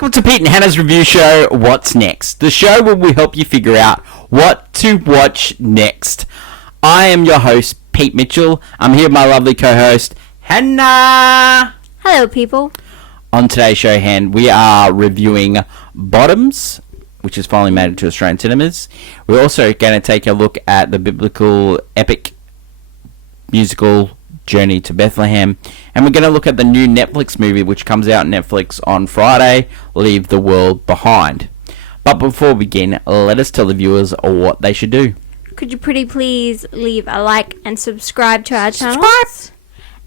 Welcome to Pete and Hannah's review show, What's Next? The show where we help you figure out what to watch next. I am your host, Pete Mitchell. I'm here with my lovely co-host, Hannah. Hello, people. On today's show, Han, we are reviewing Bottoms, which is finally made it to Australian cinemas. We're also going to take a look at the biblical epic musical Journey to Bethlehem, and we're going to look at the new Netflix movie which comes out on Netflix on Friday, Leave the World Behind. But before we begin, let us tell the viewers what they should do. Could you pretty please leave a like and subscribe to our channel?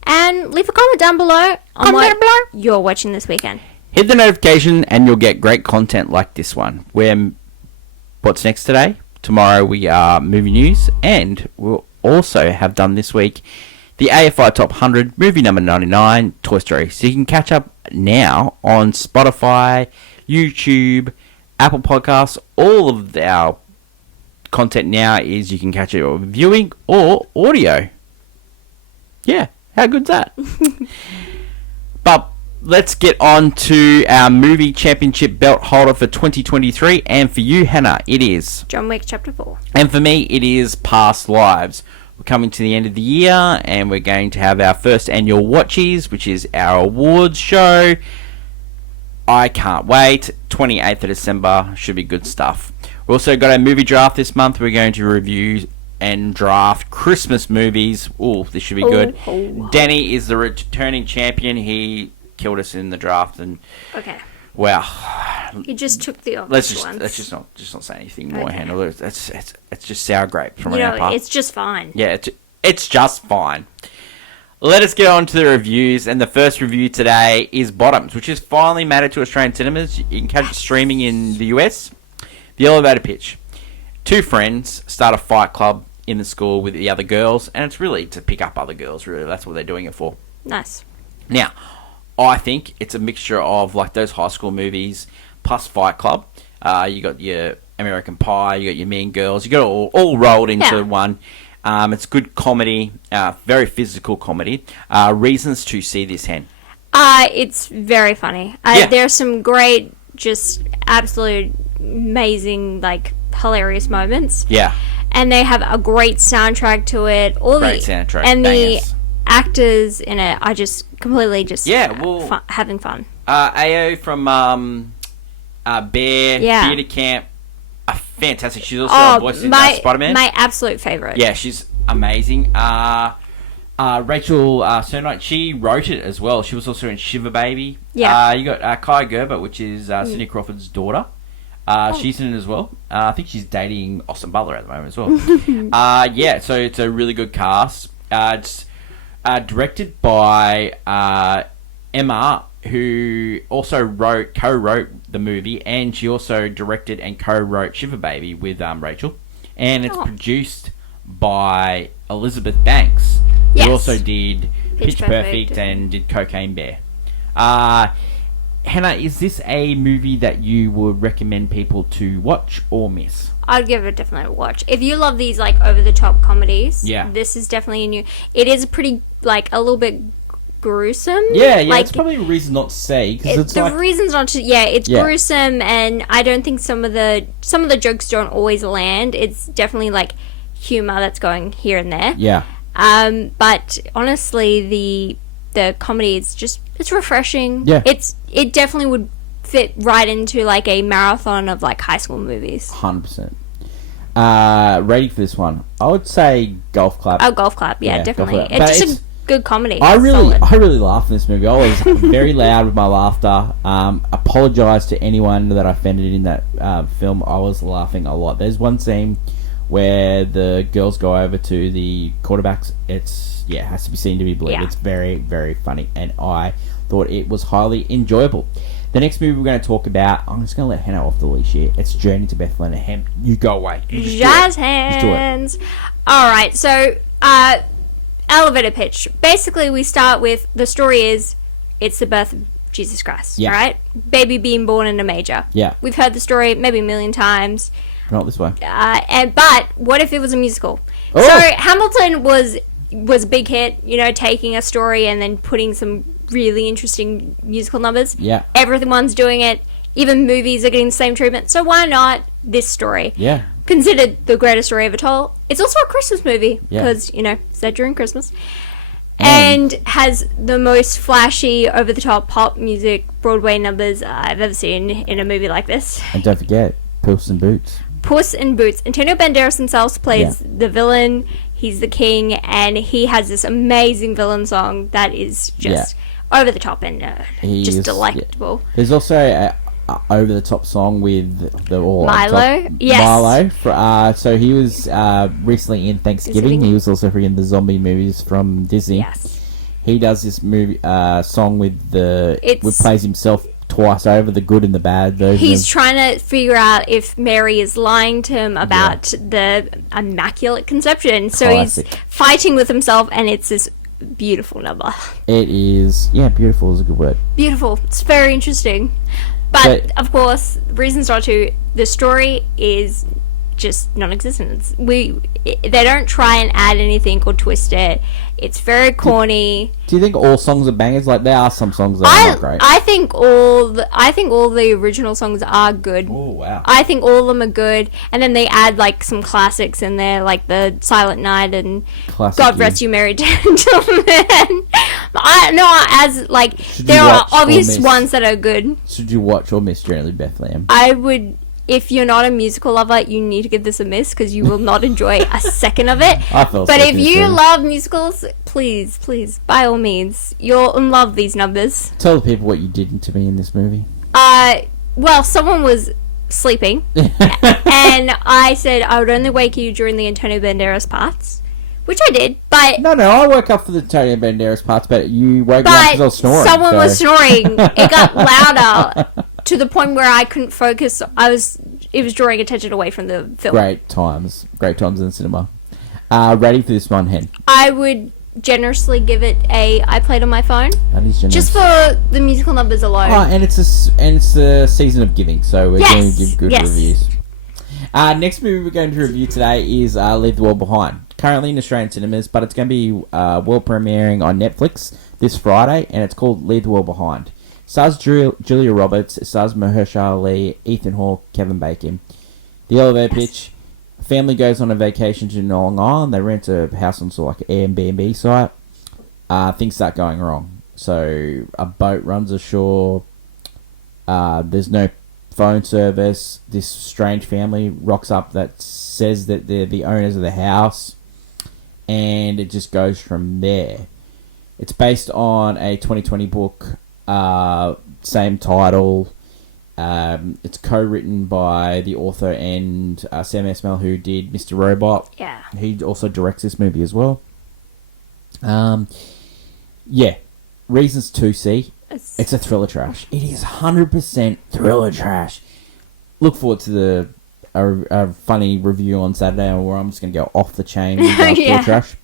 And leave a comment down below on what you're watching this weekend. Hit the notification and you'll get great content like this one. What's next today? Tomorrow we are movie news, and we'll also have done this week the AFI Top 100, movie number 99, Toy Story. So you can catch up now on Spotify, YouTube, Apple Podcasts. All of our content now is you can catch it on viewing or audio. Yeah, how good's that? But let's get on to our movie championship belt holder for 2023. And for you, Hannah, it is John Wick Chapter 4. And for me, it is Past Lives. We're coming to the end of the year, and we're going to have our first annual Watchies, which is our awards show. I can't wait. 28th of December should be good stuff. We've also got a movie draft this month. We're going to review and draft Christmas movies. Ooh, this should be good. Danny is the returning champion. He killed us in the draft, and wow. He just took the obvious ones. Let's just not say anything more, Hannah. It's just sour grape from our part. It's just fine. Yeah, it's just fine. Let us get on to the reviews, and the first review today is Bottoms, which is finally made it to Australian cinemas. You can catch it streaming in the US. The elevator pitch: two friends start a fight club in the school with the other girls, and it's really to pick up other girls. Really, that's what they're doing it for. Nice. Now, I think it's a mixture of like those high school movies plus Fight Club. You got your American Pie, you got your Mean Girls, you got it all rolled into one. It's good comedy, very physical comedy. Reasons to see this, Hen? It's very funny. There's some great, just absolute amazing, like hilarious moments. Yeah. And they have a great soundtrack to it. Great soundtrack. And the actors in it are just completely having fun. Ayo from Bear, Theatre Camp, fantastic. She's also a voice in Spider-Man. My absolute favourite. Yeah, she's amazing. Rachel Sennott, she wrote it as well. She was also in Shiva Baby. Yeah. You got Kai Gerber, which is Cindy Crawford's daughter. She's in it as well. I think she's dating Austin Butler at the moment as well. Yeah, so it's a really good cast. It's directed by Emma, who also co-wrote the movie, and she also directed and co-wrote Shiver Baby with Rachel. And it's produced by Elizabeth Banks, who also did Pitch Perfect and did Cocaine Bear. Hannah, is this a movie that you would recommend people to watch or miss? I'd give it definitely a watch. If you love these like over-the-top comedies, this is definitely a new... It is pretty, like, a little bit gruesome. Yeah, like, it's probably a reason not to say. It's reason's not to... Yeah, it's gruesome, and I don't think some of the jokes don't always land. It's definitely, like, humour that's going here and there. Yeah. But honestly, the comedy is just... It's refreshing. Yeah. It definitely would fit right into like a marathon of like high school movies. 100%. Rating for this one, I would say golf clap. Oh, golf clap, yeah definitely. It's just a good comedy. I really laughed in this movie. I was very loud with my laughter. Apologise to anyone that I offended in that film. I was laughing a lot. There's one scene where the girls go over to the quarterbacks. It has to be seen to be believed. It's very, very funny, and I thought it was highly enjoyable. The next movie we're going to talk about, I'm just going to let Hannah off the leash here. It's Journey to Bethlehem. You go away. Jazz hands. Alright, so, elevator pitch. Basically, we start with, the story is, it's the birth of Jesus Christ, right? Baby being born in a manger. Yeah. We've heard the story maybe a million times. Not this way. But, what if it was a musical? Oh. So, Hamilton was a big hit, taking a story and then putting some really interesting musical numbers. Yeah. Everyone's doing it. even movies are getting the same treatment. So why not this story? Yeah. Considered the greatest story ever told. It's also a Christmas movie Yeah. because, you know, set during Christmas. And has the most flashy, over-the-top pop music Broadway numbers I've ever seen in a movie like this. And don't forget, Puss in Boots. Puss in Boots. Antonio Banderas himself plays the villain. He's the king, and he has this amazing villain song that is just over the top and just delectable. Yeah. There's also a over the top song with the Milo. Yes. Milo. So he was recently in Thanksgiving. He was also in the zombie movies from Disney. Yes. He does this movie song with plays himself twice over, the good and the bad version. He's trying to figure out if Mary is lying to him about the Immaculate Conception. So Classic. he's fighting with himself, and it's this beautiful number. It is, beautiful is a good word. Beautiful. It's very interesting. But of course, reasons not to. The story is just non-existent. They don't try and add anything or twist it. It's very corny. Do you think all songs are bangers? Like, there are some songs that are not great. I think all the original songs are good. Oh wow! I think all of them are good, and then they add like some classics in there, like the Silent Night and God Rest You Merry Gentlemen. There are obvious ones that are good. Should you watch or miss Journey to Bethlehem? I would. If you're not a musical lover, you need to give this a miss because you will not enjoy a second of it. But if you love musicals, please, by all means, you'll love these numbers. Tell the people what you did to me in this movie. Well, someone was sleeping, and I said I would only wake you during the Antonio Banderas parts, which I did. But no, I woke up for the Antonio Banderas parts, but you woke me up because I was snoring. Someone was snoring. It got louder. To the point where I couldn't focus. It was drawing attention away from the film. Great times in the cinema. Ready for this one, Hen? I would generously give it I played on my phone. That is generous. Just for the musical numbers alone. Oh, and it's the season of giving, so we're going to give good reviews. Next movie we're going to review today is Leave the World Behind. Currently in Australian cinemas, but it's going to be world premiering on Netflix this Friday, and it's called Leave the World Behind. Stars Julia Roberts, stars Mahershala Ali, Ethan Hawke, Kevin Bacon. The elevator pitch: a family goes on a vacation to Long Island. They rent a house on sort of like an Airbnb site. Things start going wrong. So a boat runs ashore. There's no phone service. This strange family rocks up that says that they're the owners of the house, and it just goes from there. It's based on a 2020 book. Same title. It's co-written by the author and Sam Esmail, who did Mr. Robot. Yeah. He also directs this movie as well. Reasons to see. It's a thriller trash. It is 100% thriller trash. Look forward to a funny review on Saturday where I'm just going to go off the chain with thriller trash.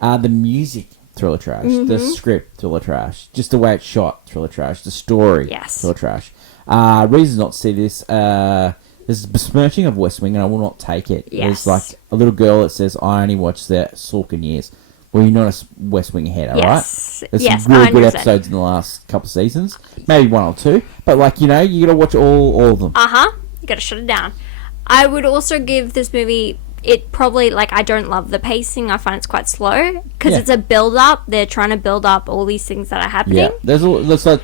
The music, thriller trash. Mm-hmm. The script, thriller trash. Just the way it's shot, thriller trash. The story, thriller trash. Reasons not to see this. There's a besmirching of West Wing, and I will not take it. Yes. There's like a little girl that says, "I only watched the Sorkin years." Well, you're not a West Wing head, alright? There's some really 100%. Good episodes in the last couple of seasons. Maybe one or two. But, like, you gotta watch all of them. You gotta shut it down. I would also give this movie... It probably, I don't love the pacing. I find it's quite slow. Because it's a build-up. They're trying to build up all these things that are happening. Yeah, there's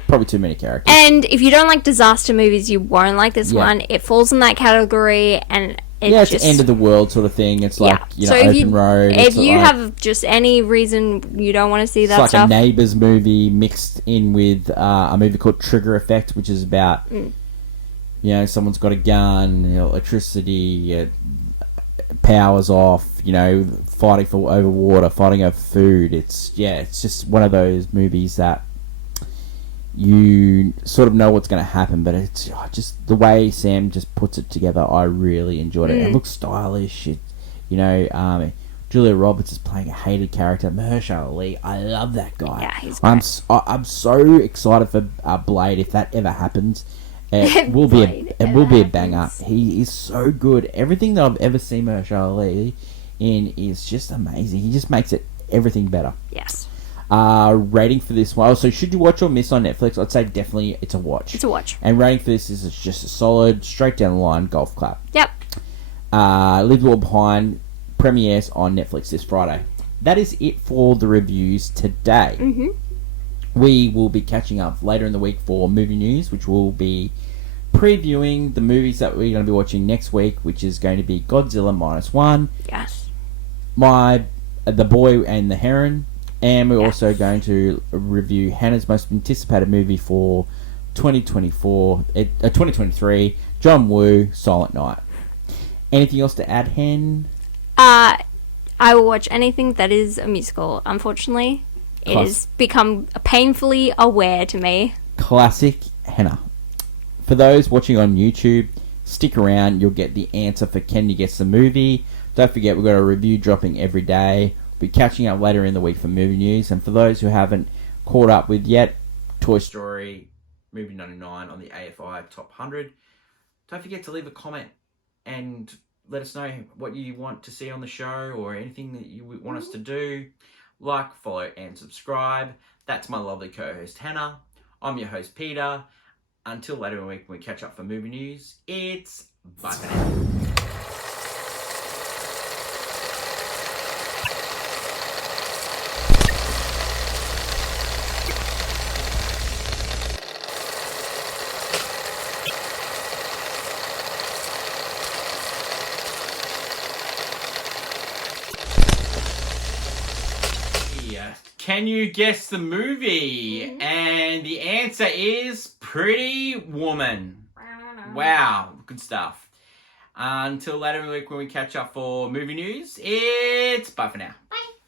probably too many characters. And if you don't like disaster movies, you won't like this one. It falls in that category, and... It's end of the world sort of thing. It's like, so open road. If you have just any reason you don't want to see that stuff... It's like a Neighbours movie mixed in with a movie called Trigger Effect, which is about, someone's got a gun, electricity, powers off, fighting over water, fighting over food. It's just one of those movies that you sort of know what's going to happen, but it's just the way Sam just puts it together. I really enjoyed it. It looks stylish. Julia Roberts is playing a hated character. Mahershala Ali, I love that guy. Yeah, he's great. I'm so excited for Blade. If that ever happens, it will be a banger. He is so good. Everything that I've ever seen Mahershala Ali in is just amazing. He just makes everything better. Yes. Rating for this one. So should you watch or miss on Netflix? I'd say definitely it's a watch. It's a watch. And rating for this is just a solid, straight down the line golf clap. Yep. Leave the World Behind premieres on Netflix this Friday. That is it for the reviews today. Mm-hmm. We will be catching up later in the week for movie news, which will be previewing the movies that we're going to be watching next week, which is going to be Godzilla -1. Yes. The Boy and the Heron. And we're also going to review Hannah's most anticipated movie for 2023, John Woo, Silent Night. Anything else to add, Hen? I will watch anything that is a musical. Unfortunately, it has become painfully aware to me. Classic Hannah. For those watching on YouTube, stick around. You'll get the answer for Kenny Gets the Movie. Don't forget, we've got a review dropping every day. We'll be catching up later in the week for movie news. And for those who haven't caught up with yet, Toy Story Movie 99 on the AFI Top 100. Don't forget to leave a comment and let us know what you want to see on the show or anything that you want us to do. Like, follow, and subscribe. That's my lovely co-host, Hannah. I'm your host, Peter. Until later in the week when we catch up for movie news, it's bye for now. Can you guess the movie? Mm-hmm. And the answer is Pretty Woman. Wow, good stuff. Until later in the week when we catch up for movie news, it's bye for now. Bye.